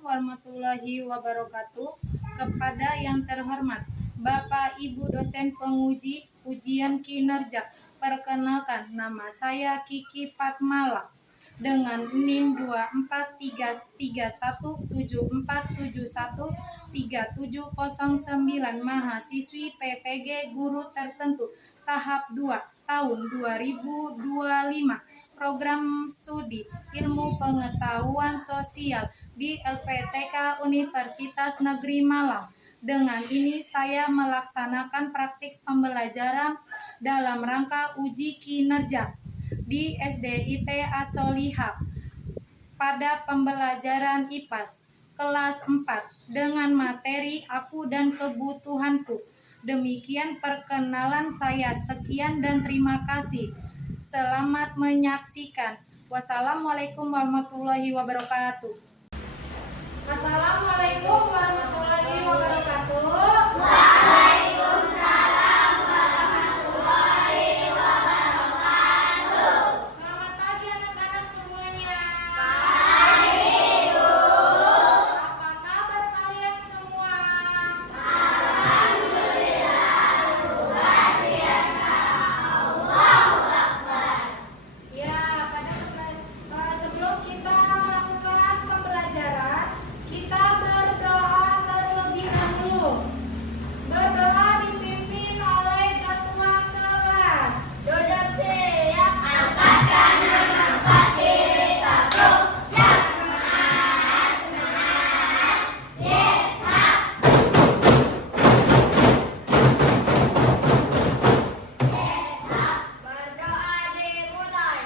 warahmatullahi wabarakatuh. Kepada yang terhormat Bapak Ibu dosen penguji ujian kinerja, perkenalkan nama saya Kiki Fatmala dengan NIM 2431747137009, mahasiswi PPG Guru Tertentu tahap 2 tahun 2025, program studi Ilmu Pengetahuan Sosial di LPTK Universitas Negeri Malang. Dengan ini saya melaksanakan praktik pembelajaran dalam rangka uji kinerja di SDIT As-Solihah pada pembelajaran IPAS kelas 4 dengan materi Aku dan Kebutuhanku. Demikian perkenalan saya. Sekian dan terima kasih. Selamat menyaksikan. Wassalamualaikum warahmatullahi wabarakatuh. Assalamualaikum warahmatullahi wabarakatuh. Selamat pagi anak-anak semuanya. Apa kabar kalian semua? Ya, sebelum kita melakukan pembelajaran, kita berdoa terlebih dahulu. Berdoa dipimpin oleh ketua kelas. Duduk siap. Angkat kanan, angkat kiri, teguk. Siap. Semangat, semangat. Yes, up. Berdoa dimulai.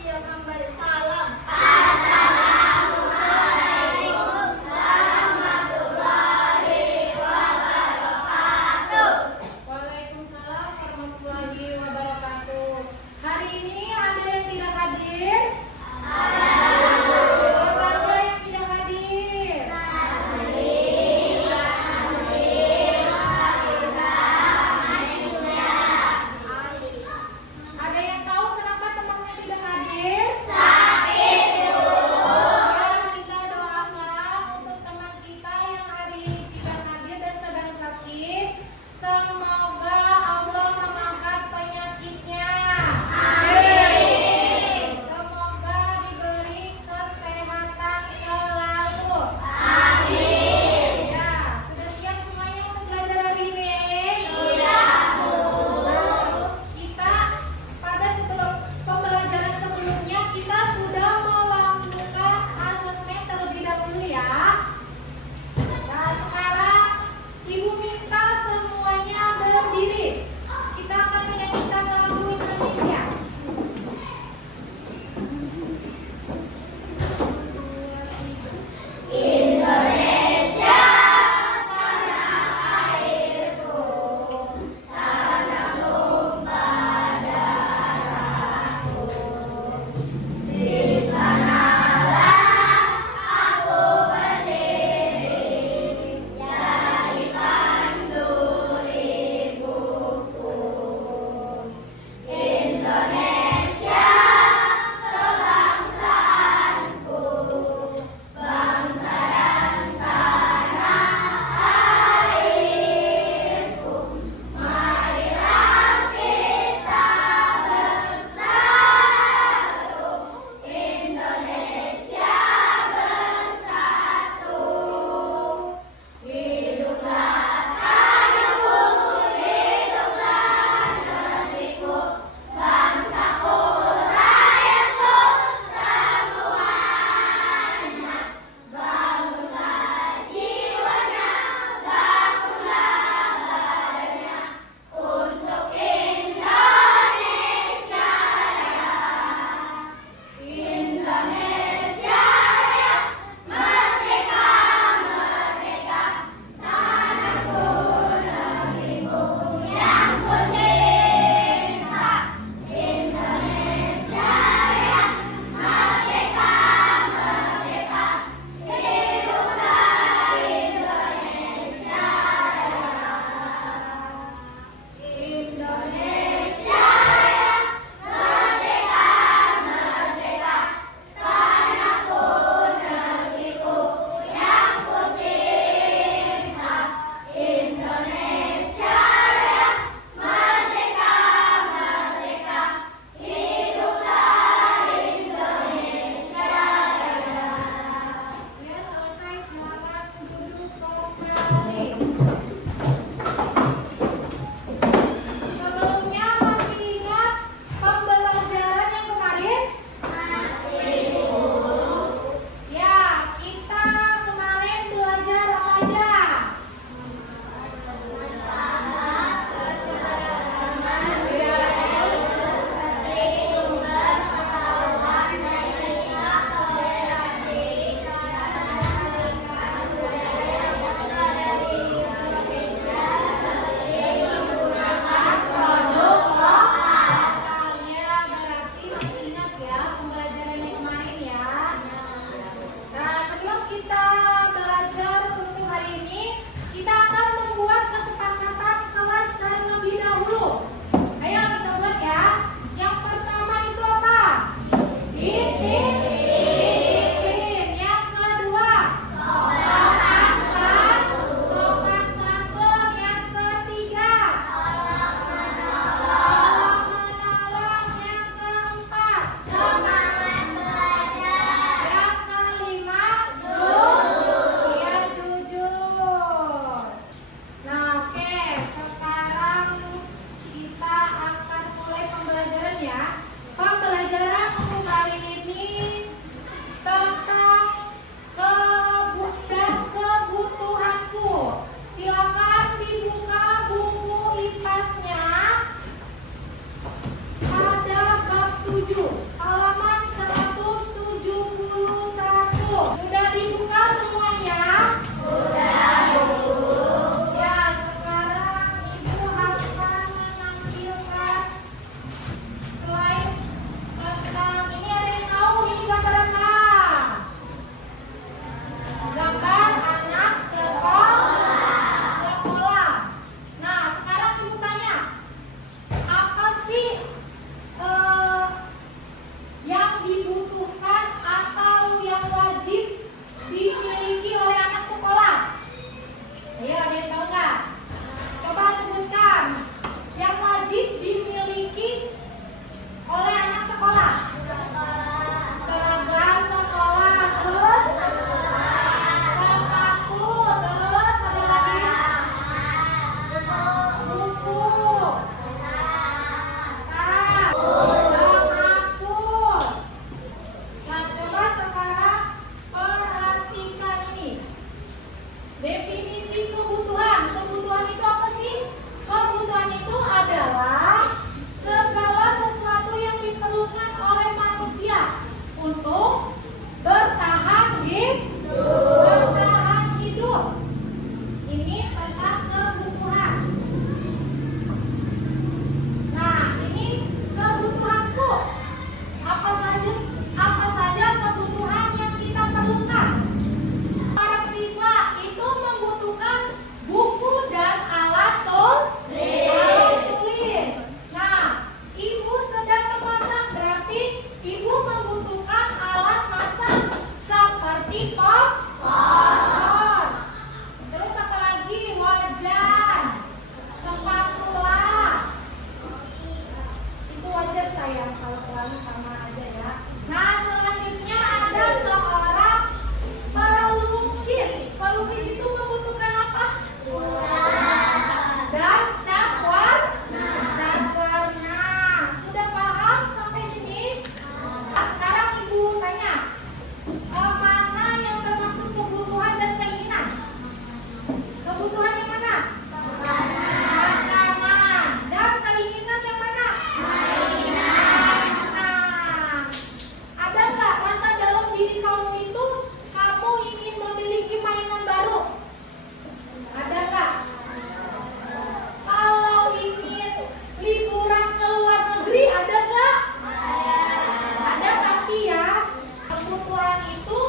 Siap ambil salam. Waalaikumsalam warahmatullahi wabarakatuh. Hari ini ada yang tidak hadir? Ada yang tidak hadir? Ada yang tahu kenapa temannya tidak hadir? Kita doakan untuk teman kita yang hari ini tidak hadir dan sedang sakit. Semoga Allah mengangkat penyakitnya. Amin. Semoga dibutuhkan atau yang wajib dimiliki oleh anak sekolah? Ayo, ada yang tahu nggak? Coba sebutkan yang wajib dimiliki oleh anak sekolah. Seragam sekolah, terus sepatu, terus ada lagi buku, tas, penghapus. Nah, coba sekarang perhatikan ini. Definisi kebutuhan. Kebutuhan itu apa sih? Kebutuhan itu adalah segala sesuatu yang diperlukan oleh manusia untuk bertahan hidup. Ini tentang kebutuhan. Nah, ini kebutuhanku. Apa saja kebutuhan yang kita perlukan? Para siswa itu membutuhkan buku dan alat tulis. Nah, ibu sedang memasak, berarti ibu membutuhkan alat masak seperti kompor. Terus apa lagi? Wajan, spatula. Itu wajar sayang, kalau pelangi sama aja ya. Nah, selanjutnya ada seorang pelukis. Pelukis itu membutuhkan apa? Dan cat warna. Sudah paham sampai sini? Nah, sekarang ibu tanya, mana yang termasuk kebutuhan dan keinginan? Kebutuhan yang mana? Makanan. Dan keinginan yang mana? Mainan. Nah, ada nggak rasa dalam diri kamu itu kamu ingin memiliki mainan baru? Ada nggak? Kalau ingin liburan ke luar negeri, ada nggak? Ada pasti ya. Kebutuhan itu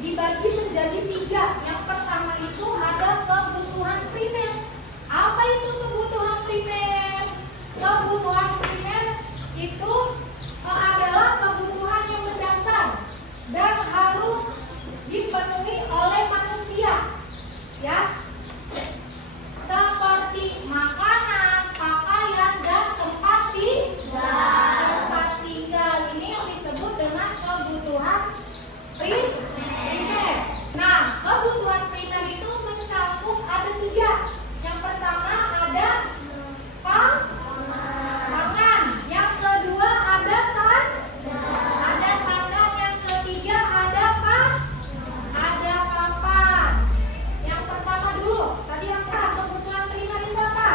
dibagi menjadi 3. Yang pertama itu ada kebutuhan primer. Apa itu kebutuhan primer? Kebutuhan primer itu adalah kebutuhan yang mendasar dan harus dipenuhi oleh manusia, ya, seperti makanan, pakaian, dan tempat tinggal. Ini yang disebut dengan kebutuhan primer. Nah, kebutuhan primer itu mencakup ada 3. Yang pertama ada pangan, yang kedua ada sandang, yang ketiga ada papan. Yang pertama dulu, tadi apa? Kebutuhan primer itu apa?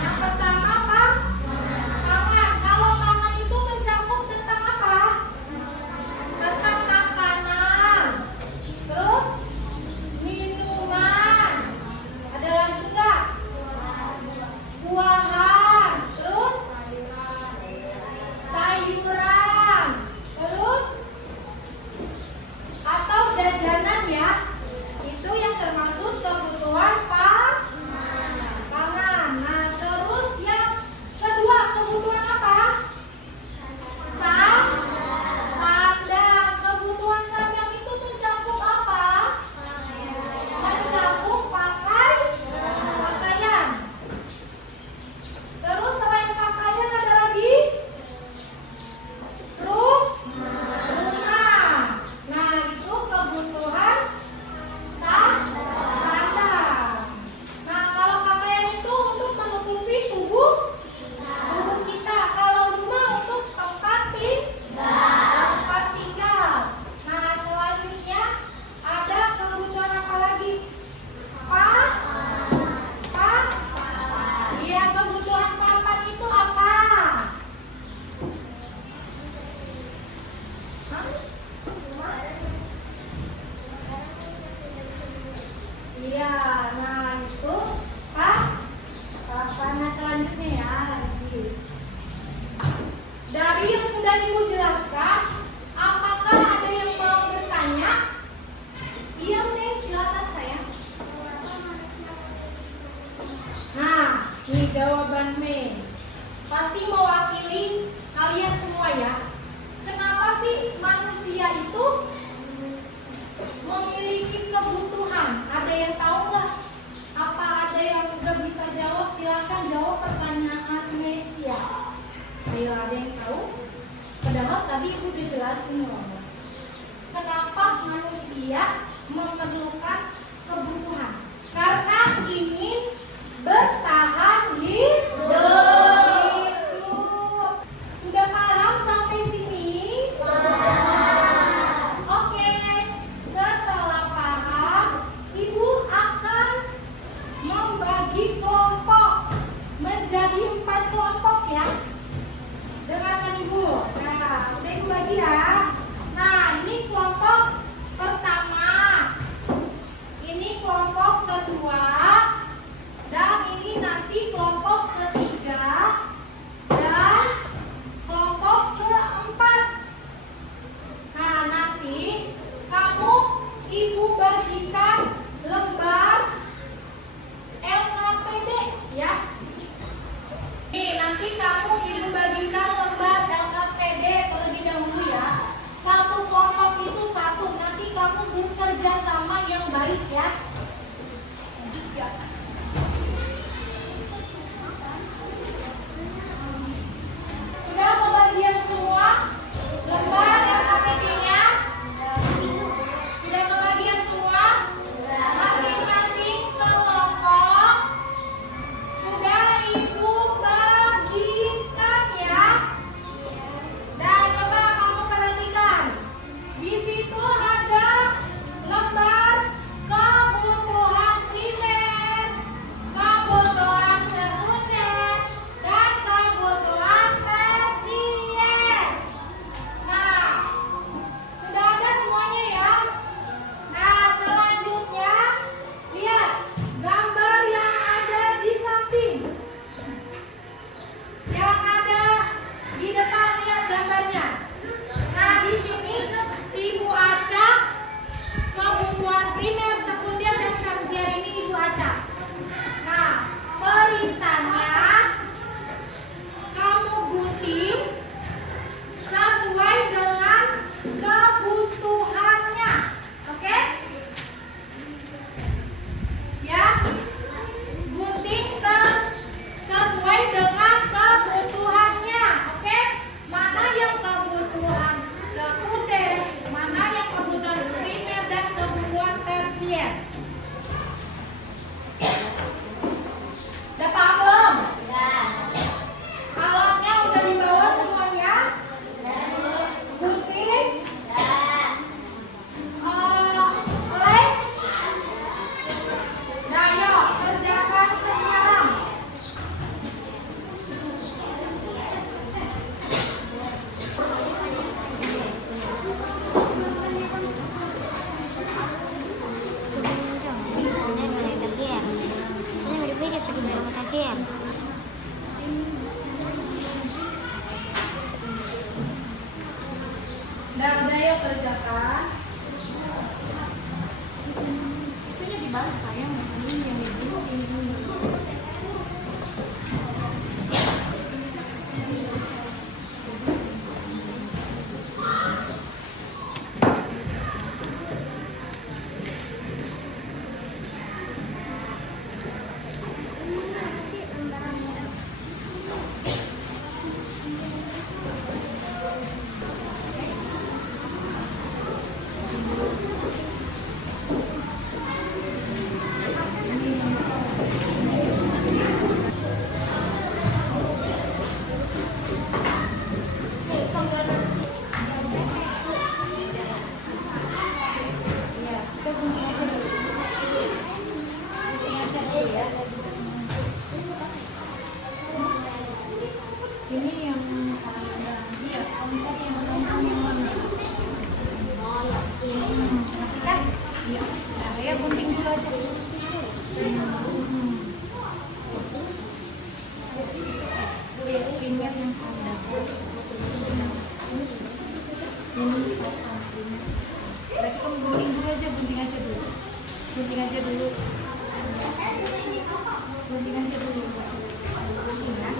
Yang pertama pangan. Kalau pangan itu mencakup tentang apa? Tentang makanan, terus minuman, ada lagi nggak? Buahan, terus sayuran, terus atau jajanan ya. Itu yang termasuk kebutuhan pangan. Nah, terus yang kedua kebutuhan apa? Sandang. Kebutuhan sandang itu mencakup apa? Mencakup pakaian. Terus selain pakaian ada lagi rumah. Nah, itu kebutuhan sandang. Nah, kalau pakaian itu untuk menutupi tubuh kita. Kalau rumah untuk tempat tinggal. Nah, selanjutnya ada kebutuhan apa lagi? Iya, kebutuhan papan itu apa? Iya, nah itu papan. Selanjutnya ya lagi. Dari yang sudah Ibu jelaskan, apakah ada yang mau bertanya? Iya, udah, silakan sayang. Nah, ini jawaban Mei. Pasti mewakili kalian semua ya. tadi ibu udah jelasin loh. Kenapa manusia memerlukan kebutuhan? Karena ingin bertahan hidup. Sudah paham sampai sini? Oke, setelah paham, ibu akan membagi kelompok menjadi 4 kelompok ya. Dengarkan ibu. Nah, udah ibu bagi ya. Nah, ini kelompok pertama, ini kelompok kedua, dan ini nanti kelompok ketiga dan kelompok keempat. Nah, nanti kamu ibu bagikan lembar LKPD ya. Nih, nanti kamu ibu bagikan lembar LKPD terlebih dahulu ya. Satu kelompok itu satu, nanti kamu bekerja sama yang baik ya. Sudah kebagian semua lembar LKPD-nya? Sudah kebagian semua? Masing-masing kelompok sudah ibu bagikan ya. Nah, coba kamu perhatikan. Di situ ada lembar kebutuhan primer, kebutuhan sekunder, dan kebutuhan tersier. Nah, sudah ada semuanya ya. Nah, selanjutnya lihat gambar yang ada di samping. Yang ada di depan, lihat gambarnya. Nah, di sini ibu acak kebutuhan primer, sekunder, dan tersier ini ibu acak. Nah, perintahnya kamu gunting sesuai dengan kebutuhannya. Oke? Ya, gunting sesuai dengan kebutuhannya. Oke? Mana yang kebutuhan sekunder, mana yang kebutuhan primer, dan kebutuhan tersier. Udah paham belum? Alatnya udah dibawa semuanya? Gunting? Lem? Nah, yuk kerjakan sekarang. Udah yuk kerjakan. Itunya dibalik sayang. Ini yang ini. Ini yang sama, iya, konsep yang sama yang mana? Oh ya, pasti kan? Iya. Nah, ya gunting dulu aja. Primer yang sama. Berarti kamu gunting dulu aja, gunting aja dulu. Gunting aja dulu. Gunting aja dulu. Gunting ya.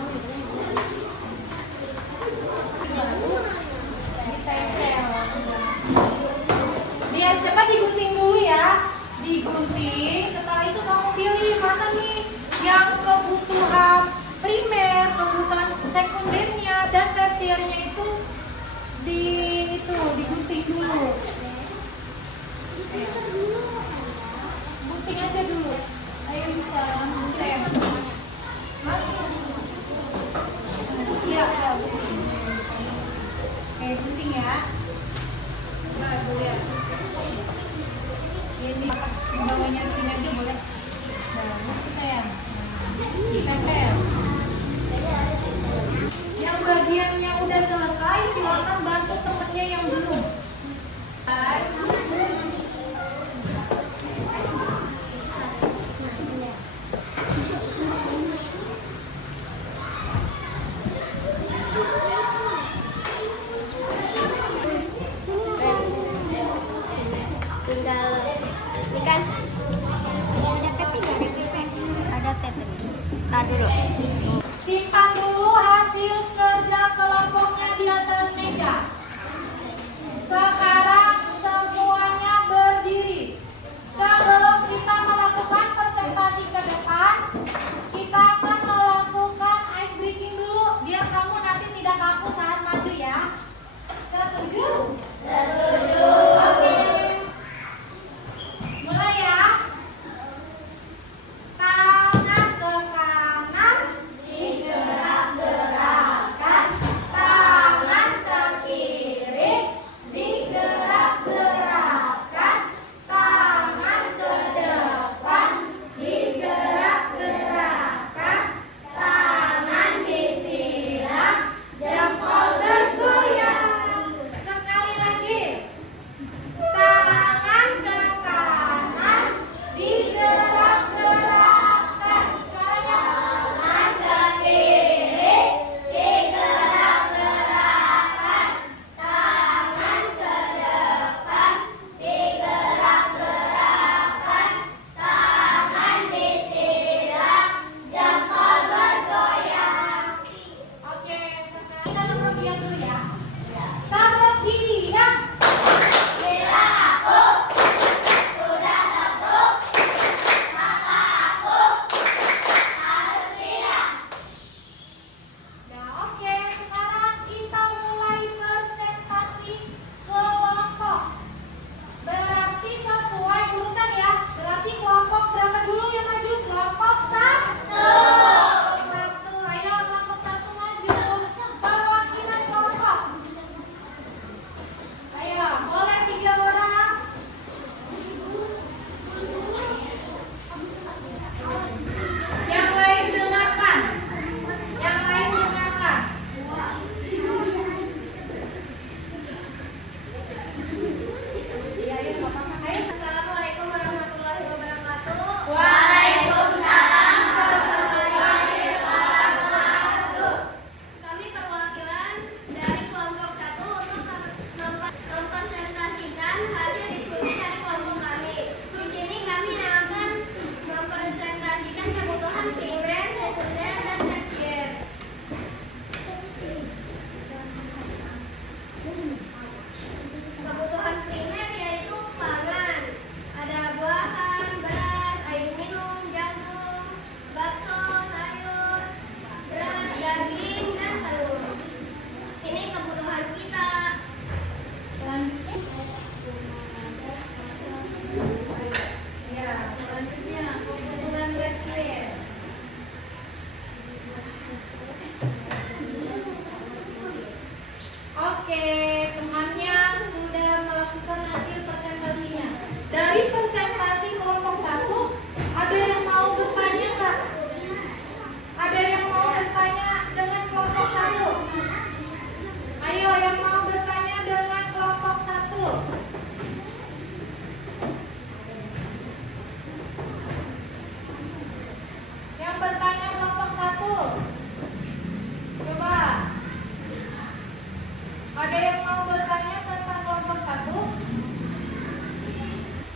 Biar cepat digunting dulu ya. Digunting, setelah itu kamu pilih mana nih yang kebutuhan primer, kebutuhan sekundernya dan tersiernya itu di Tuh, digunting dulu. Gunting aja dulu. Ayo bisa, gunting. Iya, ya, gunting. Oke, gunting ya. Nah, boleh. Ini bawahnya sini aja boleh. Nah, sayang. Ditempel. Yang bagiannya udah selesai, silakan bantu temennya yang belum. Tinggal ini kan ada pepe nggak? Ada pepe, ada pepe. Nah dulu Simpan dulu hasil kerja kelompoknya di atas meja. Sekarang semuanya berdiri. Sebelum kita melakukan presentasi ke depan, kita akan melakukan ice breaking dulu biar kamu nanti tidak kaku saat maju ya. Setuju? Setuju. Oke. Mulai ya. Tangan ke kanan, digerak-gerakkan. Tangan ke kiri, digerak-gerakkan. Tangan ke depan, digerak-gerakkan. Tangan disilang, jempol bergoyang. Sekali lagi. Tangan ke kanan, digerak-gerakkan. Suaranya. Tangan ke kiri, digerak-gerakkan. Tangan ke depan, digerak-gerakkan. Tangan disilang, jempol bergoyang. Oke, sekarang kita tabrok dia dulu ya. Tabrok dia. Bila aku sudah tepuk, maka aku harus bilang. Nah, oke, sekarang kita mulai presentasi kelompok. Berarti sesuai urutan ya. Berarti kelompok berapa dulu yang maju? Kelompok satu. Satu, ayo kelompok satu maju. Perwakilan kelompok. Ayo, boleh 3 orang. Yang lain dengarkan. Yang lain dengarkan. Iya, iya, nggak apa-apa. Ayo. Assalamualaikum warahmatullahi wabarakatuh. Waalaikumsalam warahmatullahi wabarakatuh. Kami perwakilan dari kelompok 1 untuk mempresentasikan hasil diskusi dari kelompok kami. Di sini kami akan mempresentasikan kebutuhan primer, sekunder, dan tersier. Kebutuhan primer yaitu pangan. Ada buahan, beras, air minum, jagung, bakso, sayur, beras, daging, dan telur. Ini kebutuhan kita. Selanjutnya. Ya, selanjutnya kebutuhan tersier. Oke, temannya sudah melakukan hasil presentasinya. Dari presentasi kelompok 1, ada yang mau bertanya nggak? Ada yang mau bertanya dengan kelompok 1? Ayo, yang mau bertanya dengan kelompok 1. Yang bertanya kelompok 1. Coba. Ada yang mau bertanya tentang kelompok 1?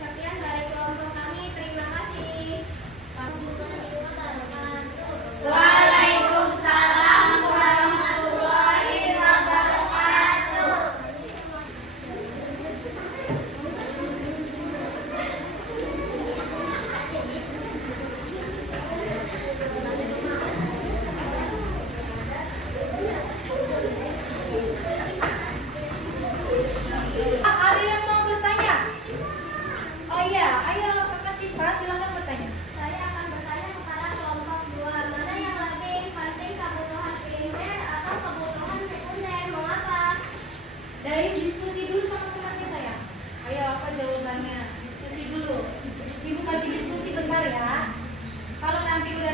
Sekian dari kelompok kami. Terima kasih. Waalaikumsalam warahmatullahi wabarakatuh. Dari diskusi dulu sama temannya saya. Ayo apa jawabannya? Diskusi dulu. Ibu kasih diskusi bentar ya. Kalau nanti udah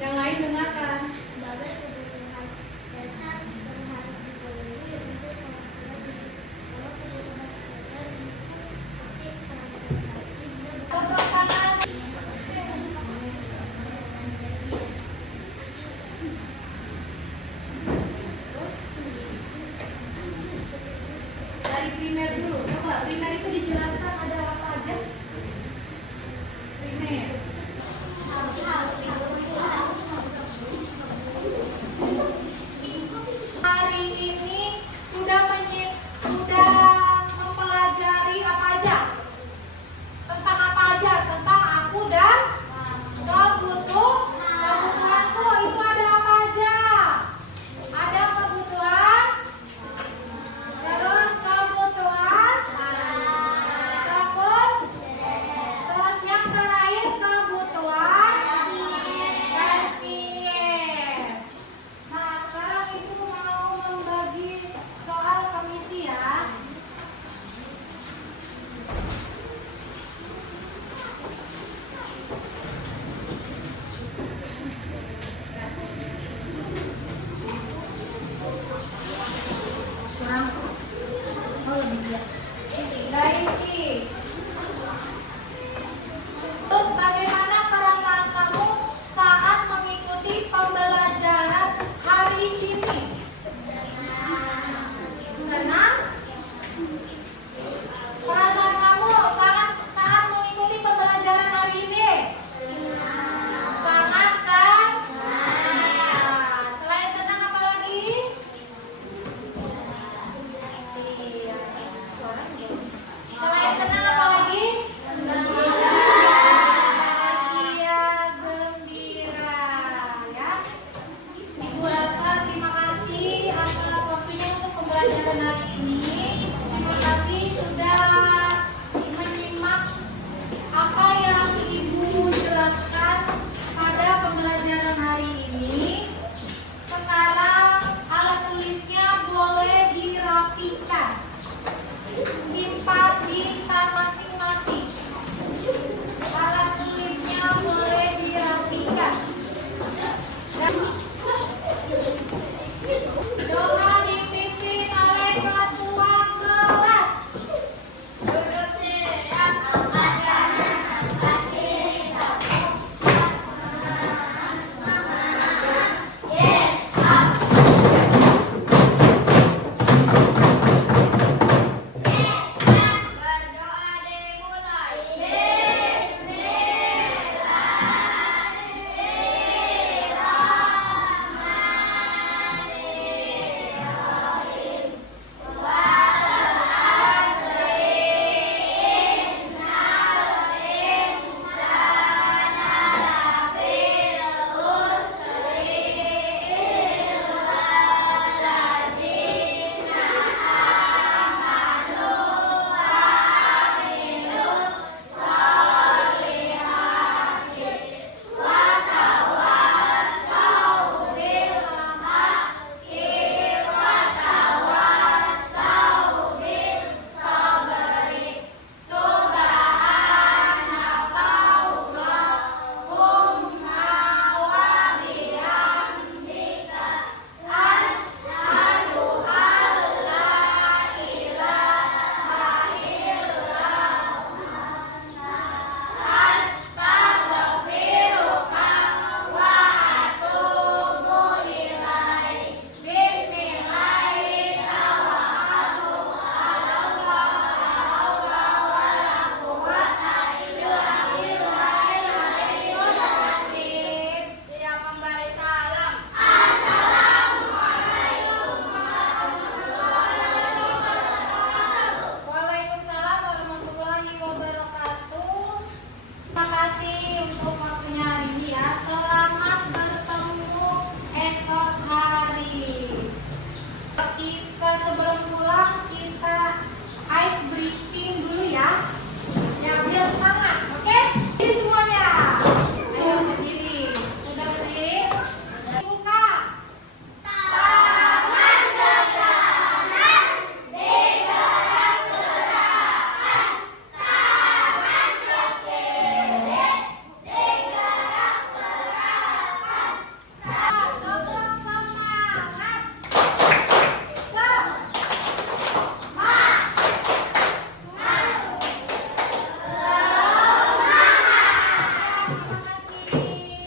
yang lain dengarkan. sebagai kebutuhan dasar yang harus dipenuhi untuk melakukan kalau kebutuhan dasar seperti transportasi Tepuk tangan. Dari primer dulu. Coba primer itu dijelaskan